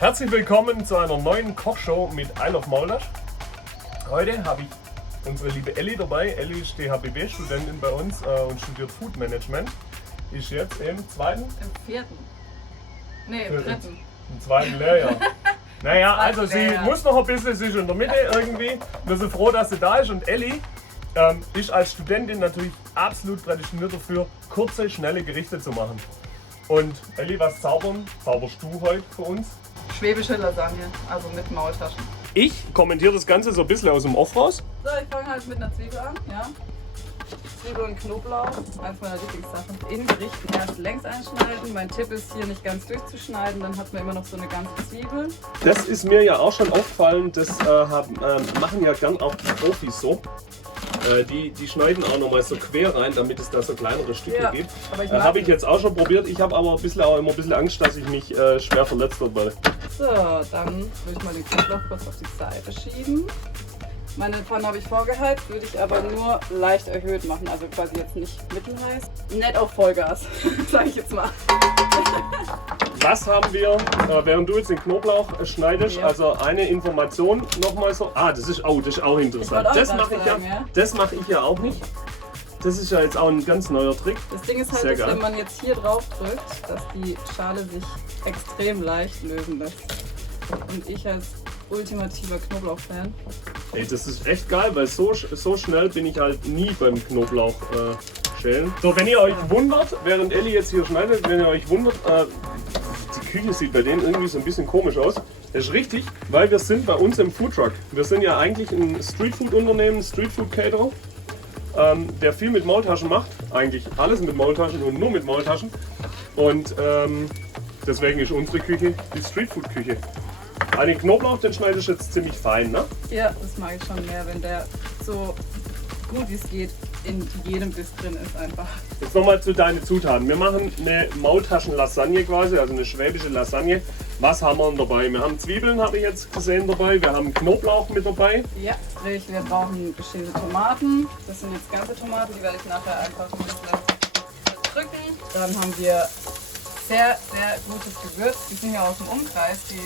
Herzlich willkommen zu einer neuen Kochshow mit Isle of Moldach. Heute habe ich unsere liebe Elli dabei. Elli ist DHBB-Studentin bei uns und studiert Food Management. Ist jetzt im zweiten? Im vierten. Nee, im dritten. Im zweiten Lehrjahr. Naja, also sie muss noch ein bisschen, sie ist in der Mitte irgendwie. Wir sind froh, dass sie da ist. Und Elli ist als Studentin natürlich absolut prädestiniert dafür, kurze, schnelle Gerichte zu machen. Und Elli, was zauberst du heute für uns? Schwäbische Lasagne, also mit Maultaschen. Ich kommentiere das Ganze so ein bisschen aus dem Off raus. So, ich fange halt mit einer Zwiebel an, ja. Zwiebel und Knoblauch, eins meiner Lieblingssachen. In Gerichten erst längs einschneiden. Mein Tipp ist hier nicht ganz durchzuschneiden, dann hat man immer noch so eine ganze Zwiebel. Das ist mir ja auch schon aufgefallen, das machen ja gern auch die Profis so. Die schneiden auch nochmal so quer rein, damit es da so kleinere Stücke gibt. Habe ich jetzt auch schon probiert. Ich habe aber immer ein bisschen Angst, dass ich mich schwer verletzt werde. So, dann würde ich mal den Knoblauch kurz auf die Seite schieben. Meine Pfanne habe ich vorgeheizt, würde ich aber nur leicht erhöht machen, also quasi jetzt nicht mittelheiß. Nicht auf Vollgas, sage ich jetzt mal. Was haben wir, während du jetzt den Knoblauch schneidest, also eine Information nochmal so. Das ist auch interessant. Das mache ich ja auch nicht. Das ist ja jetzt auch ein ganz neuer Trick. Das Ding ist halt, dass wenn man jetzt hier drauf drückt, dass die Schale sich extrem leicht lösen lässt. Und ich als ultimativer Knoblauch-Fan. Ey, das ist echt geil, weil so schnell bin ich halt nie beim Knoblauch schälen. So, wenn ihr euch wundert, während Elli jetzt hier schneidet, wenn ihr euch wundert, die Küche sieht bei denen irgendwie so ein bisschen komisch aus. Das ist richtig, weil wir sind bei uns im Foodtruck. Wir sind ja eigentlich ein Streetfood-Unternehmen, Streetfood-Caterer, der viel mit Maultaschen macht. Eigentlich alles mit Maultaschen und nur mit Maultaschen. Und deswegen ist unsere Küche die Streetfood-Küche. Den Knoblauch, den schneidest du jetzt ziemlich fein, ne? Ja, das mag ich schon mehr, wenn der so gut wie es geht in jedem Biss drin ist einfach. Jetzt nochmal zu deinen Zutaten. Wir machen eine Maultaschen-Lasagne quasi, also eine schwäbische Lasagne. Was haben wir dabei? Wir haben Zwiebeln, habe ich jetzt gesehen, dabei. Wir haben Knoblauch mit dabei. Ja, wir brauchen geschälte Tomaten. Das sind jetzt ganze Tomaten, die werde ich nachher einfach ein bisschen drücken. Dann haben wir sehr, sehr gutes Gewürz. Die sind ja aus dem Umkreis, die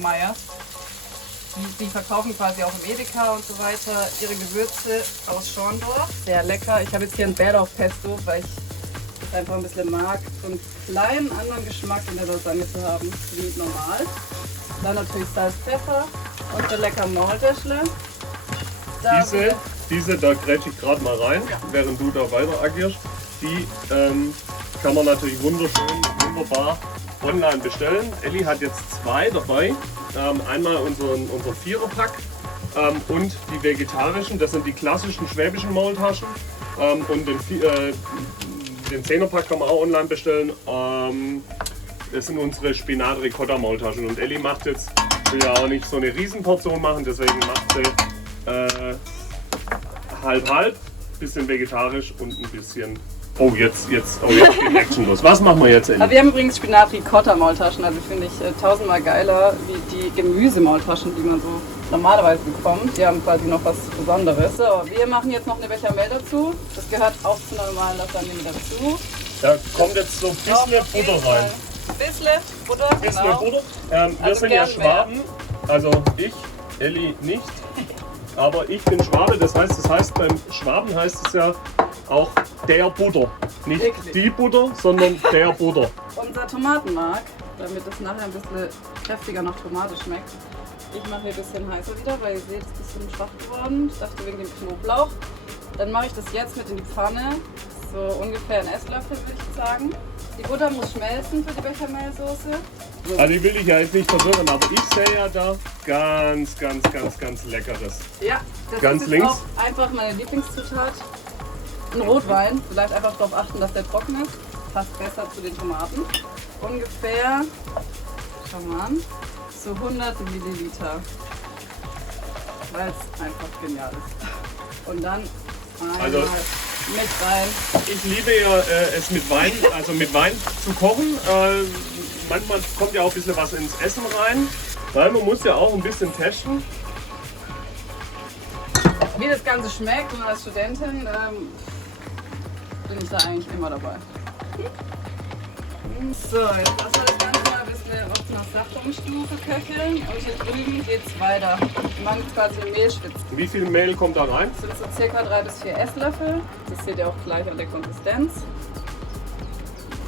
Meyers. Die verkaufen quasi auch im Edeka und so weiter ihre Gewürze aus Schorndorf. Sehr lecker. Ich habe jetzt hier ein Bärlauchpesto, weil ich das einfach ein bisschen mag, so einen kleinen anderen Geschmack in der Lasagne zu haben, wie normal. Dann natürlich Salz, Pfeffer und eine leckere Maultäschle. Diese, da grätsche ich gerade mal rein, während du da weiter agierst. Die kann man natürlich wunderbar online bestellen. Elli hat jetzt zwei dabei. Einmal unseren Viererpack und die vegetarischen, das sind die klassischen schwäbischen Maultaschen. Und den Zehnerpack kann man auch online bestellen. Das sind unsere Spinat-Ricotta-Maultaschen. Und Elli macht jetzt, will ja auch nicht so eine Riesenportion machen, deswegen macht sie halb, bisschen vegetarisch und ein bisschen. Oh, jetzt geht Action los. Was machen wir jetzt, Elli? Aber wir haben übrigens Spinat-Ricotta-Maultaschen, also finde ich tausendmal geiler wie die Gemüsemaultaschen, die man so normalerweise bekommt. Die haben quasi noch was Besonderes. So, wir machen jetzt noch eine Bechamel dazu. Das gehört auch zu einer normalen Lasagne mit dazu. Da kommt jetzt so ein bisschen Butter rein. Bisschen Butter, genau. Wir sind ja Schwaben, also ich, Elli nicht, aber ich bin Schwabe, das heißt beim Schwaben heißt es ja auch der Butter. Nicht wirklich die Butter, sondern der Butter. Unser Tomatenmark, damit es nachher ein bisschen kräftiger nach Tomate schmeckt. Ich mache hier ein bisschen heißer wieder, weil ihr seht, es ist ein bisschen schwach geworden. Ich dachte wegen dem Knoblauch. Dann mache ich das jetzt mit in die Pfanne. So ungefähr ein Esslöffel, würde ich sagen. Die Butter muss schmelzen für die Bechamelsoße. So. Also ich will dich ja jetzt nicht verwirren, aber ich sehe ja da ganz Leckeres. Ja, das ganz ist links. Auch einfach meine Lieblingszutat. Ein Rotwein. Vielleicht einfach darauf achten, dass der trocken ist. Passt besser zu den Tomaten. Ungefähr, schau mal an, so 100 Milliliter. Weil es einfach genial ist. Und dann einmal mit rein. Ich liebe ja es mit Wein zu kochen. Manchmal kommt ja auch ein bisschen was ins Essen rein, weil man muss ja auch ein bisschen testen. Wie das Ganze schmeckt, und als Studentin bin ich da eigentlich immer dabei. So, jetzt lassen wir das Ganze mal ein bisschen wir auf einer Saftumstufe köcheln und hier drüben geht es weiter. Wir machen jetzt quasi eine Mehlschwitze. Wie viel Mehl kommt da rein? Das sind so ca. 3 bis 4 Esslöffel. Das seht ihr auch gleich an der Konsistenz.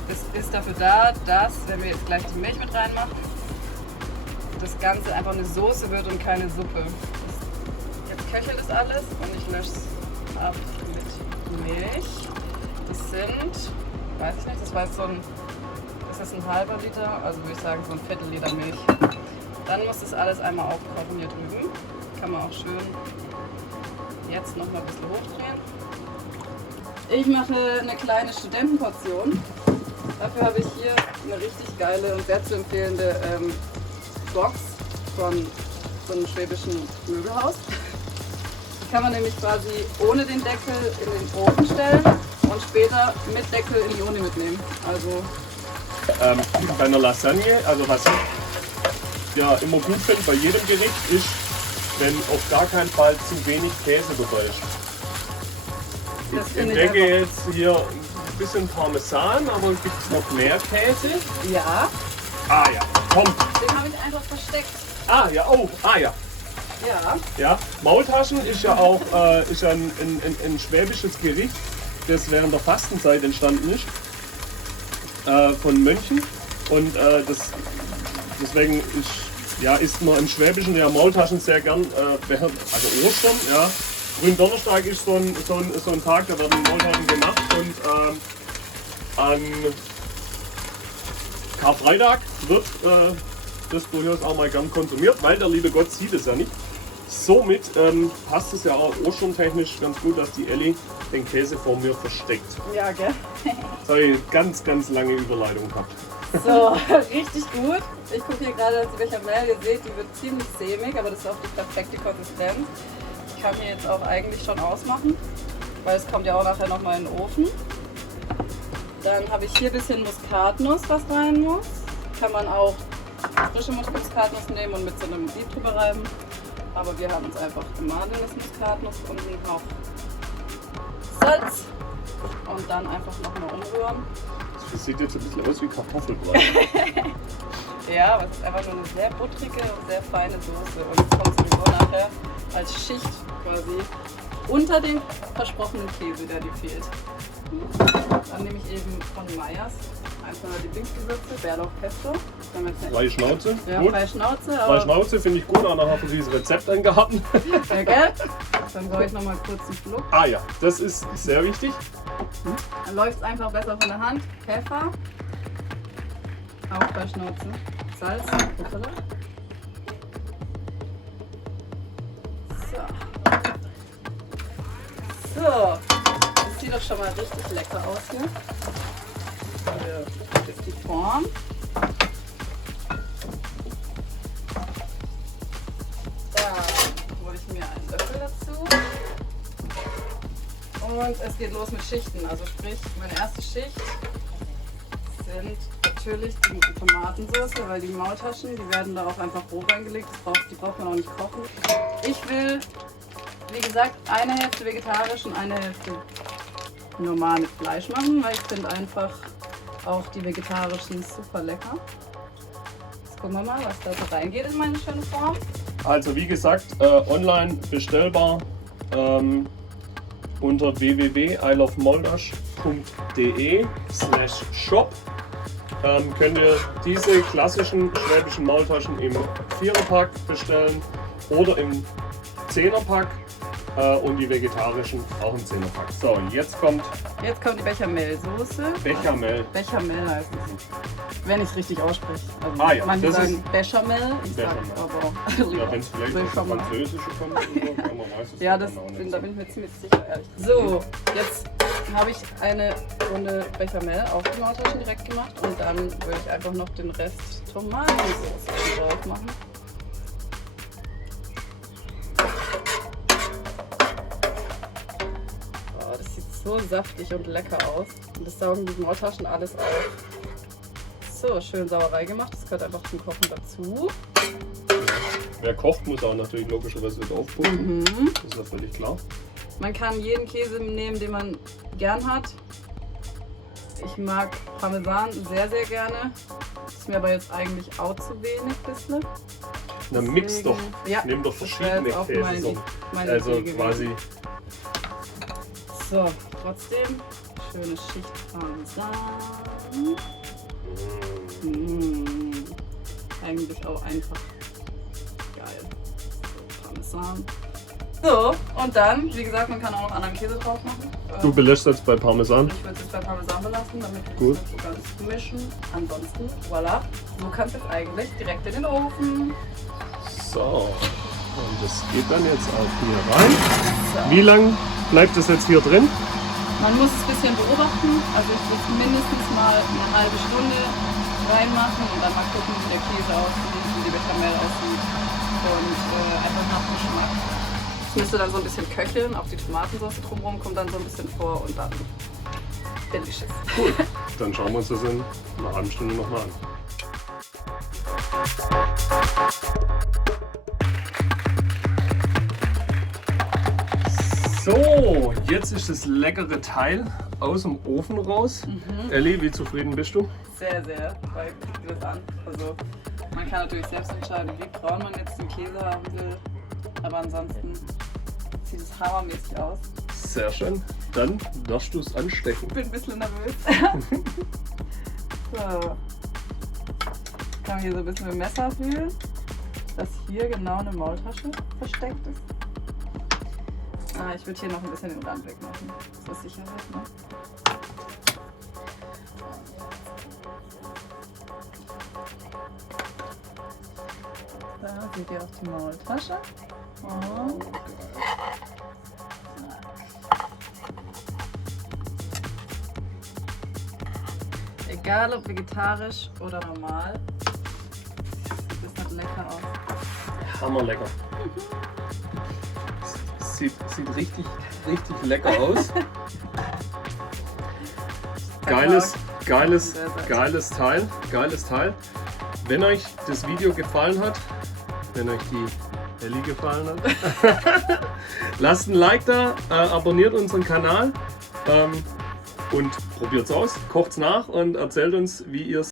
Das ist dafür da, dass, wenn wir jetzt gleich die Milch mit reinmachen, das Ganze einfach eine Soße wird und keine Suppe. Jetzt köchelt das alles und ich lösche es ab mit Milch. Das sind, weiß ich nicht, das war jetzt so ein, das ist ein halber Liter, also würde ich sagen so ein Viertel-Liter Milch. Dann muss das alles einmal aufkochen hier drüben. Kann man auch schön jetzt noch mal ein bisschen hochdrehen. Ich mache eine kleine Studentenportion. Dafür habe ich hier eine richtig geile und sehr zu empfehlende Box von so einem schwäbischen Möbelhaus. Die kann man nämlich quasi ohne den Deckel in den Ofen stellen und später mit Deckel in die Uni mitnehmen. Also bei einer Lasagne, also was ich ja immer gut finde bei jedem Gericht ist, wenn auf gar keinen Fall zu wenig Käse dabei ist. Ich entdecke jetzt hier ein bisschen Parmesan, aber gibt es noch mehr Käse? ja, Ah ja, komm. den habe ich einfach versteckt. Ah ja, oh, ah ja. Ja, Ja, Maultaschen ist ja auch ist ja ein schwäbisches Gericht, das während der Fastenzeit entstanden ist, von Mönchen. Und deswegen isst man im Schwäbischen ja Maultaschen sehr gern, also Ostern, ja. Gründonnerstag ist so ein Tag, da werden Maultaschen gemacht und an Karfreitag wird das durchaus auch mal gern konsumiert, weil der liebe Gott sieht es ja nicht. Somit passt es ja auch osterntechnisch ganz gut, dass die Elli den Käse vor mir versteckt. ja, gell? Jetzt habe ich ganz, ganz lange Überleitung gehabt. So, richtig gut. Ich gucke hier gerade, dass die Bechamel, ihr seht, die wird ziemlich sämig, aber das ist auch die perfekte Konsistenz. Ich kann hier jetzt auch eigentlich schon ausmachen, weil es kommt ja auch nachher nochmal in den Ofen. Dann habe ich hier ein bisschen Muskatnuss, was rein muss. Kann man auch frische Muskatnuss nehmen und mit so einem Sieb drüber reiben. Aber wir haben uns einfach gemahlenes Muskatnuss und einen Hauch Salz. Und dann einfach nochmal umrühren. Das sieht jetzt ein bisschen aus wie Kartoffelbrei. Ja, aber es ist einfach nur eine sehr buttrige und sehr feine Soße. Und es kommt sowieso nachher als Schicht quasi unter den versprochenen Käse, der dir fehlt. Dann nehme ich eben von Meyers eins meiner Lieblingsgewürze, Bärlauchpesto. Freie Schnauze, Ja, gut. freie Schnauze, Freie aber Schnauze finde ich gut, auch nachher für dieses Rezept eingehabt. sehr geil. Dann brauche ich nochmal kurz einen Schluck. Ah ja, das ist sehr wichtig. Dann läuft es einfach besser von der Hand. Pfeffer, auch bei Schnauze. Salz, Butter. So. So, das sieht doch schon mal richtig lecker aus hier. Das ist die Form. Da hole ich mir einen Löffel dazu. Und es geht los mit Schichten. Also sprich, meine erste Schicht sind natürlich die Tomatensauce, weil die Maultaschen, die werden da auch einfach roh reingelegt. Die braucht man auch nicht kochen. Ich will, wie gesagt, eine Hälfte vegetarisch und eine Hälfte normal mit Fleisch machen, weil ich finde einfach auch die vegetarischen super lecker. Jetzt gucken wir mal, was da so reingeht in meine schöne Form. Also wie gesagt, online bestellbar unter www.ilovemoultasch.de/shop könnt ihr diese klassischen schwäbischen Maultaschen im 4er-Pack bestellen oder im 10er-Pack und die vegetarischen auch im 10er-Pack. So, jetzt kommt die Bechamelsoße. Bechamel. Bechamel heißt es, wenn ich es richtig ausspreche. Also Ah ja, manche das sagen ist Bechamel, ich sage Bechamel. aber Ja, wenn es vielleicht aus dem Bechamel. Französische kommt, oder so, man weiß es Ja, dann auch nicht. da bin ich mir ziemlich sicher, ehrlich. So, jetzt habe ich eine Runde Bechamel auf die Maultaschen direkt gemacht und dann würde ich einfach noch den Rest Tomatensauce drauf machen. Oh, das sieht so saftig und lecker aus. Und das saugen die Maultaschen alles auf. So, schön Sauerei gemacht. Das gehört einfach zum Kochen dazu. Wer kocht, muss auch natürlich logischerweise mit aufputzen. Das ist ja völlig klar. Man kann jeden Käse nehmen, den man gern hat. Ich mag Parmesan sehr, sehr gerne. Ist mir aber jetzt eigentlich auch zu wenig bisschen. Na, mix doch. Ja, Nimm doch verschiedene das wäre jetzt auch Käse. meine Also Idee quasi. So, trotzdem schöne Schicht Parmesan. Eigentlich auch einfach geil. So, Parmesan. So, und dann, wie gesagt, man kann auch noch anderen Käse drauf machen. Du belässt jetzt bei Parmesan. Ich würde es jetzt bei Parmesan belassen, damit wir Gut. das nicht so ganz mischen. Ansonsten, voilà. So kannst du jetzt eigentlich direkt in den Ofen. So. Und das geht dann jetzt auch hier rein. So. Wie lang bleibt es jetzt hier drin? Man muss es ein bisschen beobachten. Also ich würde mindestens mal eine halbe Stunde reinmachen und dann mal gucken, wie der Käse aussieht, wie die Bechamel aussieht und einfach nach Geschmack. Es müsste dann so ein bisschen köcheln, auch die Tomatensauce drumherum kommt dann so ein bisschen vor und dann delicious. Cool. Dann schauen wir uns das in einer halben Stunde nochmal an. So, jetzt ist das leckere Teil aus dem Ofen raus. Elli, wie zufrieden bist du? Sehr, sehr, weil ich das an. Also man kann natürlich selbst entscheiden, wie braun man jetzt den Käse haben will, aber ansonsten sieht es hammermäßig aus. Sehr schön. Dann darfst du es anstecken. Ich bin ein bisschen nervös. So. Kann man hier so ein bisschen mit dem Messer fühlen, dass hier genau eine Maultasche versteckt ist. Ah, ich würde hier noch ein bisschen den Rand wegmachen, zur Sicherheit. Ne? Da seht ihr auch die Maultasche. Und egal ob vegetarisch oder normal, sieht das lecker aus. Hammerlecker. Sieht richtig lecker aus. Geiles Teil. Wenn euch das Video gefallen hat, wenn euch die Elli gefallen hat, lasst ein Like da, abonniert unseren Kanal und probiert es aus, kocht es nach und erzählt uns, wie ihr es